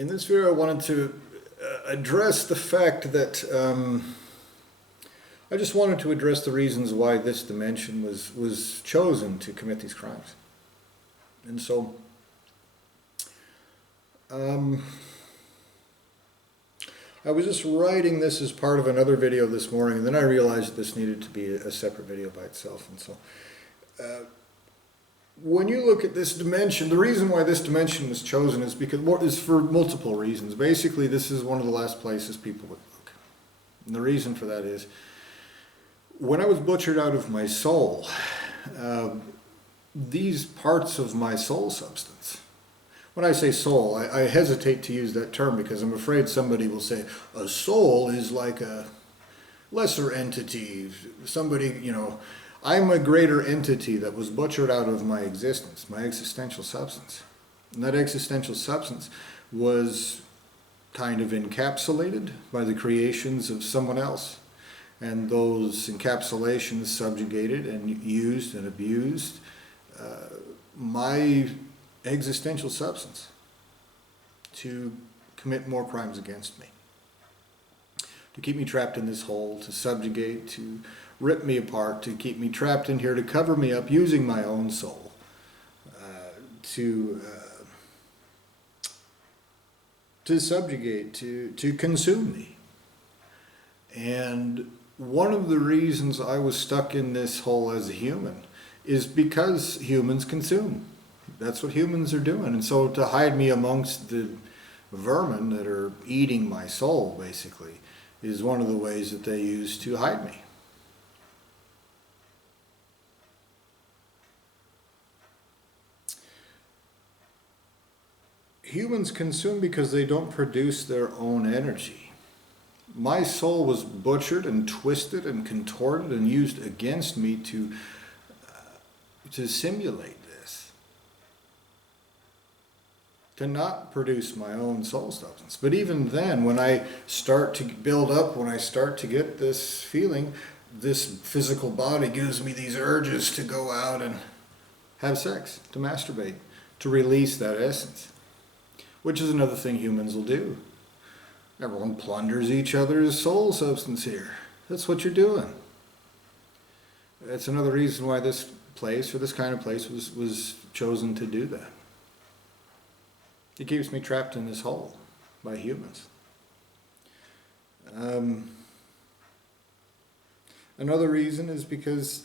In this video I wanted to address the fact that I just wanted to address the reasons why this dimension was chosen to commit these crimes. And so I was just writing this as part of another video this morning, and then I realized that this needed to be a separate video by itself. And so when you look at this dimension, the reason why this dimension was chosen is for multiple reasons. Basically, this is one of the last places people would look. And the reason for that is, when I was butchered out of my soul, these parts of my soul substance, when I say soul, I hesitate to use that term because I'm afraid somebody will say a soul is like a lesser entity, somebody, you know, I'm a greater entity that was butchered out of my existence, my existential substance. And that existential substance was kind of encapsulated by the creations of someone else. And those encapsulations subjugated and used and abused my existential substance to commit more crimes against me, to keep me trapped in this hole, to subjugate, to rip me apart, to keep me trapped in here, to cover me up using my own soul, to subjugate, to consume me. And one of the reasons I was stuck in this hole as a human is because humans consume. That's what humans are doing. And so to hide me amongst the vermin that are eating my soul, basically, is one of the ways that they use to hide me. Humans consume because they don't produce their own energy. My soul was butchered and twisted and contorted and used against me to simulate this, to not produce my own soul substance. But even then, when I start to build up, when I start to get this feeling, this physical body gives me these urges to go out and have sex, to masturbate, to release that essence, which is another thing humans will do. Everyone plunders each other's soul substance here. That's what you're doing. That's another reason why this place, or this kind of place, was chosen to do that. It keeps me trapped in this hole by humans. Another reason is because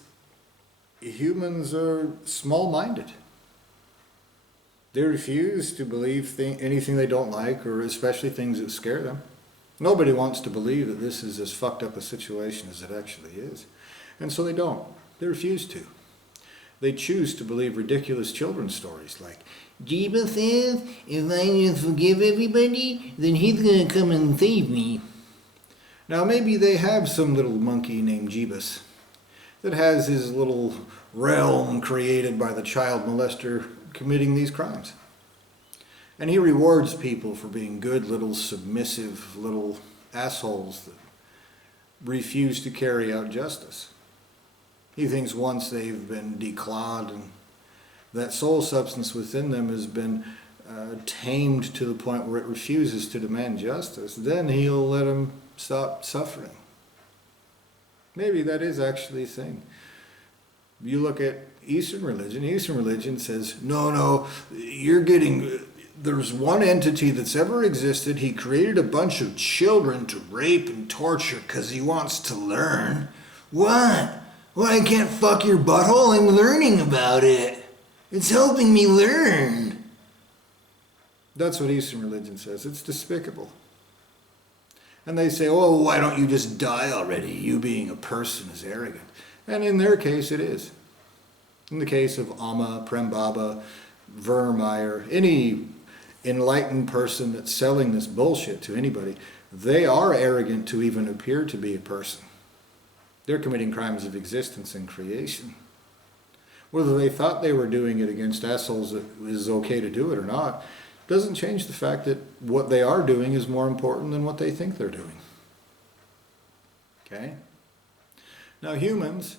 humans are small-minded. They refuse to believe anything they don't like, or especially things that scare them. Nobody wants to believe that this is as fucked up a situation as it actually is. And so they don't. They refuse to. They choose to believe ridiculous children's stories like, Jeebus says, if I just forgive everybody, then he's going to come and save me. Now maybe they have some little monkey named Jeebus that has his little realm created by the child molester committing these crimes. And he rewards people for being good little submissive little assholes that refuse to carry out justice. He thinks once they've been declawed and that soul substance within them has been tamed to the point where it refuses to demand justice, then he'll let them stop suffering. Maybe that is actually a thing. You look at Eastern religion says, no, there's one entity that's ever existed. He created a bunch of children to rape and torture because he wants to learn. What? Well, I can't fuck your butthole. I'm learning about it. It's helping me learn. That's what Eastern religion says. It's despicable. And they say, oh, why don't you just die already? You being a person is arrogant. And in their case, it is. In the case of Amma, Prem Baba, Vermeer, any enlightened person that's selling this bullshit to anybody, they are arrogant to even appear to be a person. They're committing crimes of existence and creation. Whether they thought they were doing it against assholes that it is okay to do it or not, doesn't change the fact that what they are doing is more important than what they think they're doing. Okay? Now humans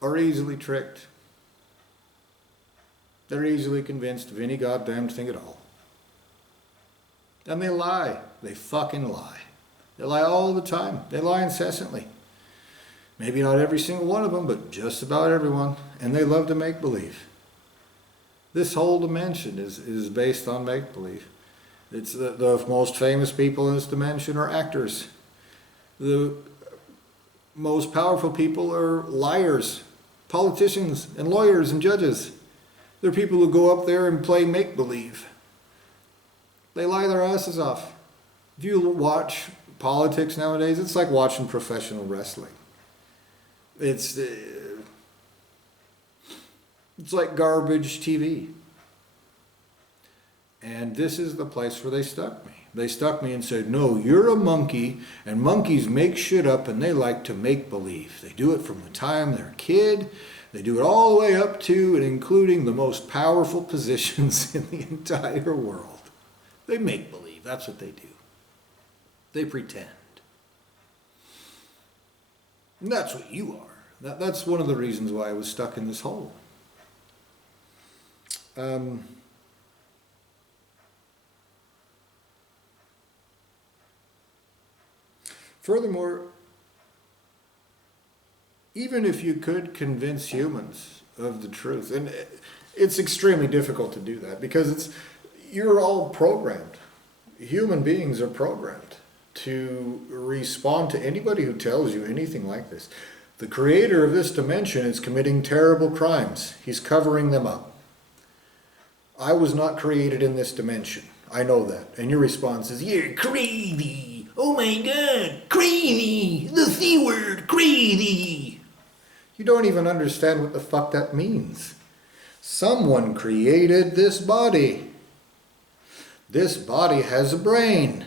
are easily tricked. They're easily convinced of any goddamn thing at all. And they lie. They fucking lie. They lie all the time. They lie incessantly. Maybe not every single one of them, but just about everyone. And they love to make believe. This whole dimension is based on make believe. It's the most famous people in this dimension are actors. The most powerful people are liars, politicians and lawyers and judges. They're people who go up there and play make believe. They lie their asses off. If you watch politics nowadays, it's like watching professional wrestling. It's like garbage TV. And this is the place where they stuck me. They stuck me and said, no, you're a monkey, and monkeys make shit up, and they like to make believe. They do it from the time they're a kid. They do it all the way up to and including the most powerful positions in the entire world. They make believe. That's what they do. They pretend. And that's what you are. That's one of the reasons why I was stuck in this hole. Furthermore, even if you could convince humans of the truth, and it's extremely difficult to do that because you're all programmed. Human beings are programmed to respond to anybody who tells you anything like this. The creator of this dimension is committing terrible crimes. He's covering them up. I was not created in this dimension. I know that. And your response is, you're crazy. Oh my God, crazy. The C word, crazy. You don't even understand what the fuck that means. Someone created this body. This body has a brain.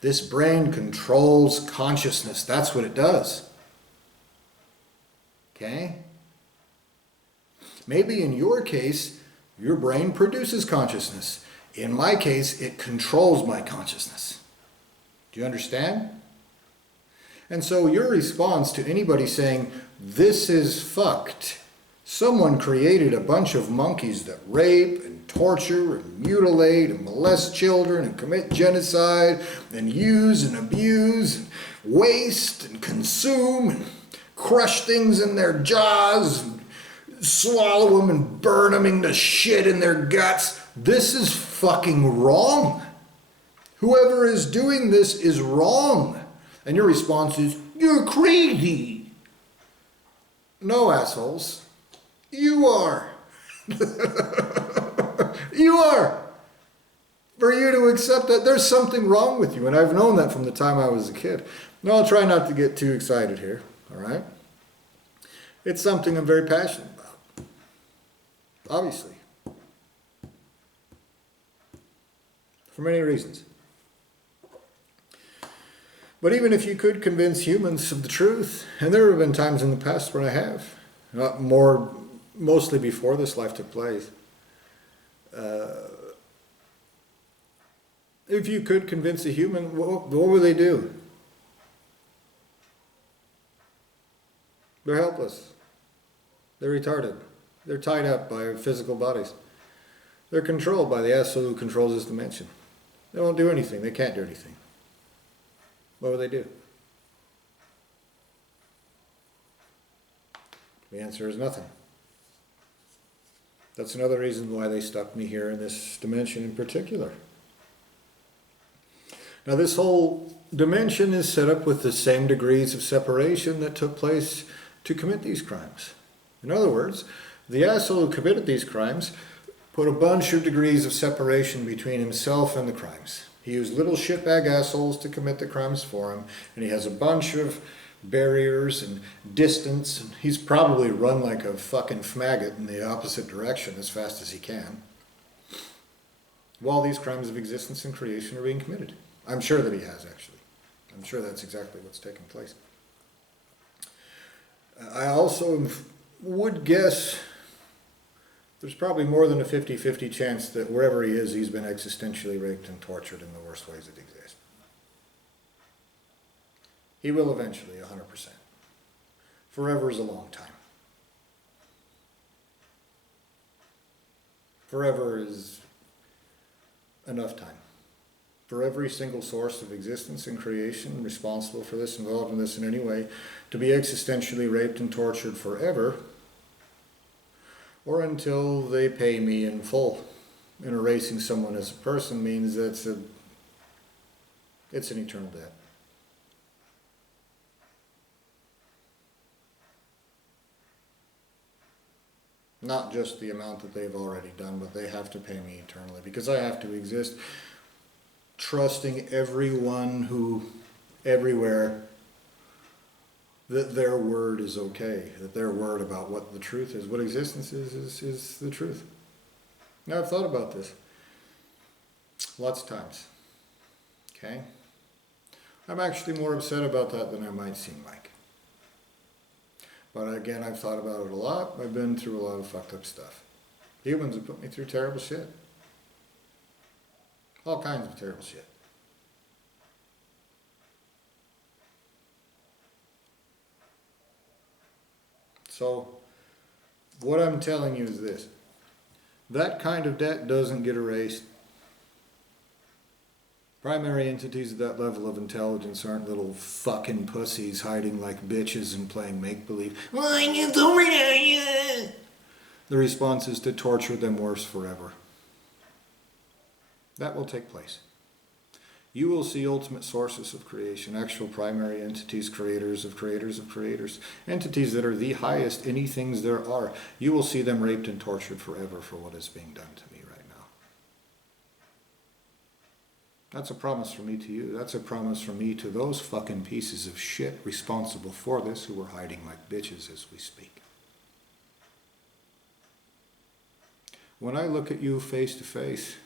This brain controls consciousness. That's what it does. Okay? Maybe in your case, your brain produces consciousness. In my case, it controls my consciousness. Do you understand? And so your response to anybody saying, this is fucked. Someone created a bunch of monkeys that rape and torture and mutilate and molest children and commit genocide and use and abuse and waste and consume and crush things in their jaws and swallow them and burn them into shit in their guts. This is fucking wrong. Whoever is doing this is wrong. And your response is, you're crazy. No, assholes. You are. You are. For you to accept that there's something wrong with you. And I've known that from the time I was a kid. Now I'll try not to get too excited here. All right? It's something I'm very passionate about. Obviously. For many reasons. But even if you could convince humans of the truth, and there have been times in the past when I have, mostly before this life took place, if you could convince a human, what would they do? They're helpless. They're retarded. They're tied up by physical bodies. They're controlled by the asshole who controls this dimension. They won't do anything. They can't do anything. What will they do? The answer is nothing. That's another reason why they stuck me here in this dimension in particular. Now this whole dimension is set up with the same degrees of separation that took place to commit these crimes. In other words, the asshole who committed these crimes put a bunch of degrees of separation between himself and the crimes. He used little shitbag assholes to commit the crimes for him, and he has a bunch of barriers and distance, and he's probably run like a fucking faggot in the opposite direction as fast as he can, while these crimes of existence and creation are being committed. I'm sure that he has, actually. I'm sure that's exactly what's taking place. I also would guess there's probably more than a 50-50 chance that wherever he is, he's been existentially raped and tortured in the worst ways that exist. He will eventually, 100%. Forever is a long time. Forever is enough time. for every single source of existence and creation responsible for this, involved in this in any way, to be existentially raped and tortured forever, or until they pay me in full. And erasing someone as a person means it's an eternal debt. Not just the amount that they've already done, but they have to pay me eternally, because I have to exist trusting everyone who, everywhere, that their word is okay, that their word about what the truth is, what existence is the truth. Now, I've thought about this lots of times, okay? I'm actually more upset about that than I might seem like. But again, I've thought about it a lot. I've been through a lot of fucked up stuff. Humans have put me through terrible shit. All kinds of terrible shit. So, what I'm telling you is this. That kind of debt doesn't get erased. Primary entities at that level of intelligence aren't little fucking pussies hiding like bitches and playing make-believe. The response is to torture them worse forever. That will take place. You will see ultimate sources of creation, actual primary entities, creators of creators of creators, entities that are the highest anythings there are. You will see them raped and tortured forever for what is being done to me right now. That's a promise from me to you. That's a promise from me to those fucking pieces of shit responsible for this who are hiding like bitches as we speak. When I look at you face to face,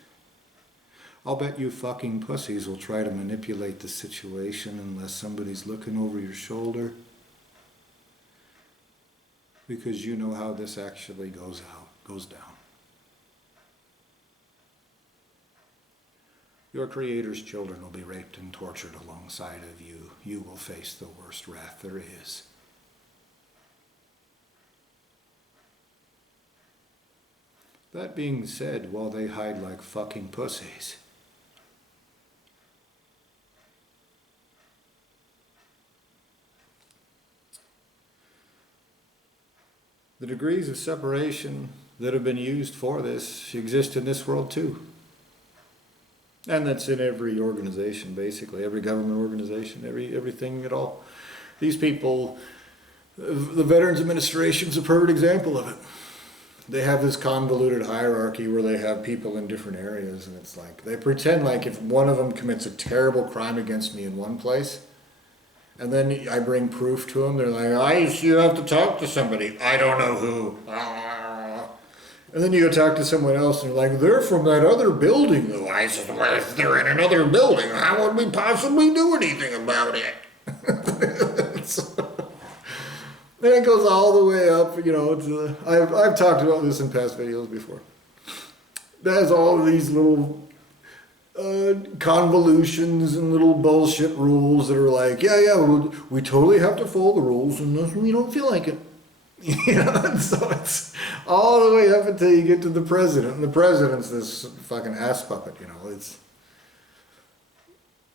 I'll bet you fucking pussies will try to manipulate the situation unless somebody's looking over your shoulder. Because you know how this actually goes down. Your Creator's children will be raped and tortured alongside of you. You will face the worst wrath there is. That being said, while they hide like fucking pussies, the degrees of separation that have been used for this exist in this world too. And that's in every organization, basically, every government organization, everything at all. These people, the Veterans Administration is a perfect example of it. They have this convoluted hierarchy where they have people in different areas, and it's like, they pretend like if one of them commits a terrible crime against me in one place, and then I bring proof to them, they're like, you have to talk to somebody. I don't know who. And then you go talk to someone else, and they're like, they're from that other building, though. I said, well, if they're in another building, how would we possibly do anything about it? And it goes all the way up, to I've talked about this in past videos before. It has all of these little convolutions and little bullshit rules that are like, we totally have to follow the rules unless we don't feel like it. And so it's all the way up until you get to the president, and the president's this fucking ass puppet,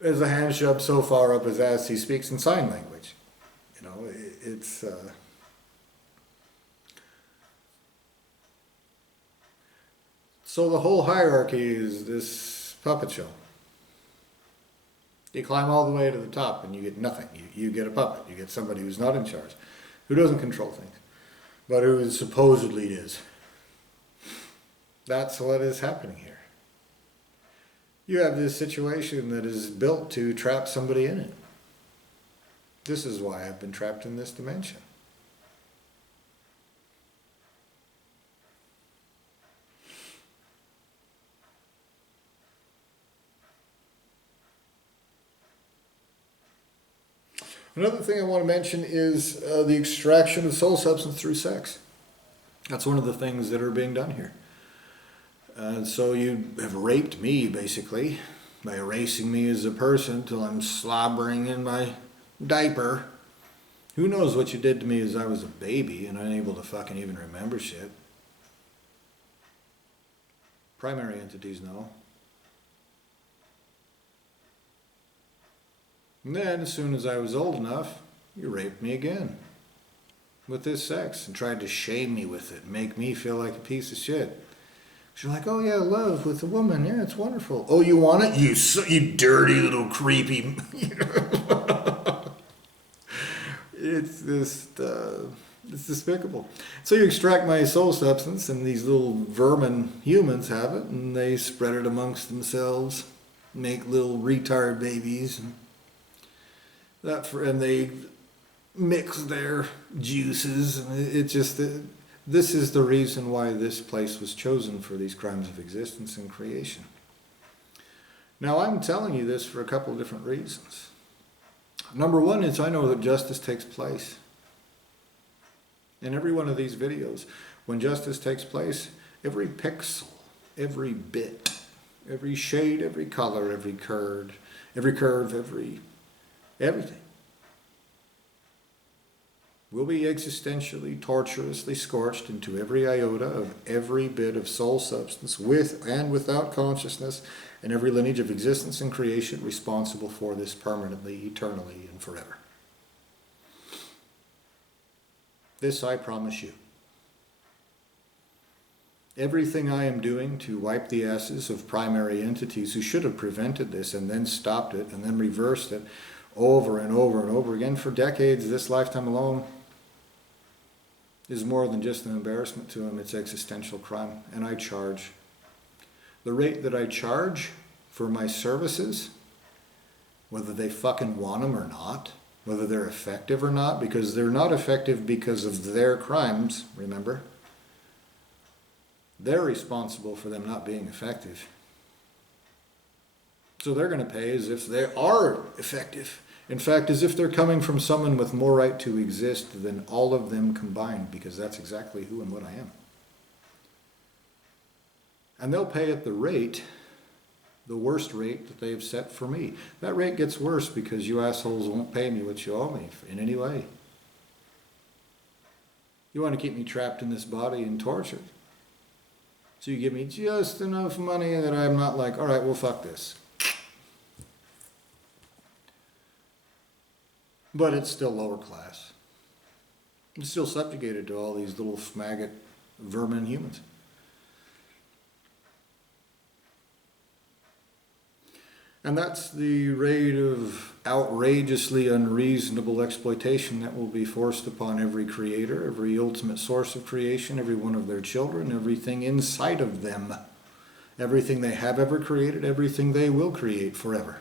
there's a hand shoved so far up his ass he speaks in sign language. It's so the whole hierarchy is this puppet show. You climb all the way to the top and you get nothing. You get a puppet. You get somebody who's not in charge, who doesn't control things, but who supposedly is. That's what is happening here. You have this situation that is built to trap somebody in it. This is why I've been trapped in this dimension. Another thing I want to mention is the extraction of soul substance through sex. That's one of the things that are being done here. So you have raped me, basically, by erasing me as a person till I'm slobbering in my diaper. Who knows what you did to me as I was a baby and unable to fucking even remember shit. Primary entities know. And then as soon as I was old enough, you raped me again with this sex and tried to shame me with it, make me feel like a piece of shit. You're like, oh yeah, love with a woman, yeah, it's wonderful. Oh, you want it? You dirty little creepy. It's just, it's despicable. So you extract my soul substance, and these little vermin humans have it, and they spread it amongst themselves, make little retard babies, and they mix their juices, and it just. This is the reason why this place was chosen for these crimes of existence and creation. Now, I'm telling you this for a couple of different reasons. Number one is I know that justice takes place. In every one of these videos, when justice takes place, every pixel, every bit, every shade, every color, every curve, everything will be existentially, torturously scorched into every iota of every bit of soul substance, with and without consciousness, and every lineage of existence and creation responsible for this permanently, eternally, and forever. This I promise you. Everything I am doing to wipe the asses of primary entities who should have prevented this and then stopped it and then reversed it over and over and over again for decades, this lifetime alone, is more than just an embarrassment to him. It's existential crime. And I charge. The rate that I charge for my services, whether they fucking want them or not, whether they're effective or not, because they're not effective because of their crimes, remember? They're responsible for them not being effective. So they're going to pay as if they are effective. In fact, as if they're coming from someone with more right to exist than all of them combined, because that's exactly who and what I am. And they'll pay at the rate, the worst rate that they've set for me. That rate gets worse because you assholes won't pay me what you owe me in any way. You want to keep me trapped in this body and tortured. So you give me just enough money that I'm not like, all right, well, fuck this. But it's still lower class. It's still subjugated to all these little maggot vermin humans. And that's the rate of outrageously unreasonable exploitation that will be forced upon every creator, every ultimate source of creation, every one of their children, everything inside of them, everything they have ever created, everything they will create forever.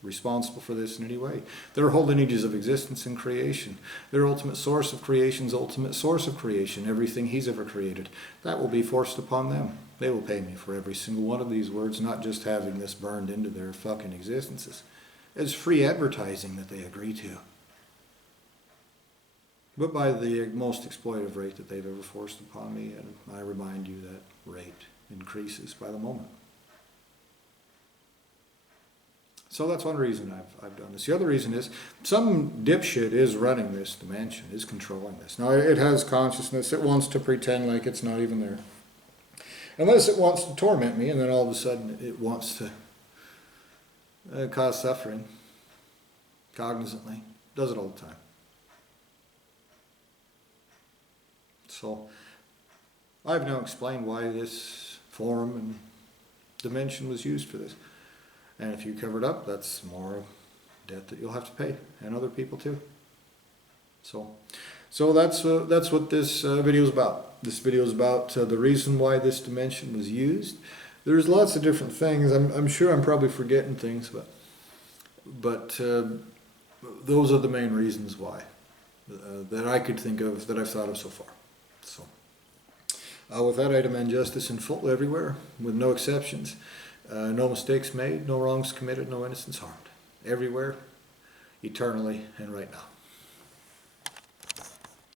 Responsible for this in any way. Their whole lineages of existence and creation, their ultimate source of creation's ultimate source of creation, everything he's ever created, that will be forced upon them. They will pay me for every single one of these words, not just having this burned into their fucking existences. It's free advertising that they agree to. But by the most exploitive rate that they've ever forced upon me, and I remind you that rate increases by the moment. So that's one reason I've done this. The other reason is some dipshit is running this dimension, is controlling this. Now, it has consciousness. It wants to pretend like it's not even there. Unless it wants to torment me, and then all of a sudden it wants to cause suffering cognizantly. Does it all the time. So I've now explained why this form and dimension was used for this. And if you cover it up, that's more debt that you'll have to pay, and other people too. So that's what this video is about. This video is about the reason why this dimension was used. There's lots of different things. I'm sure I'm probably forgetting things, but those are the main reasons why that I could think of, that I've thought of so far. So with that, I demand justice in full everywhere, with no exceptions. No mistakes made, no wrongs committed, no innocents harmed. Everywhere, eternally, and right now.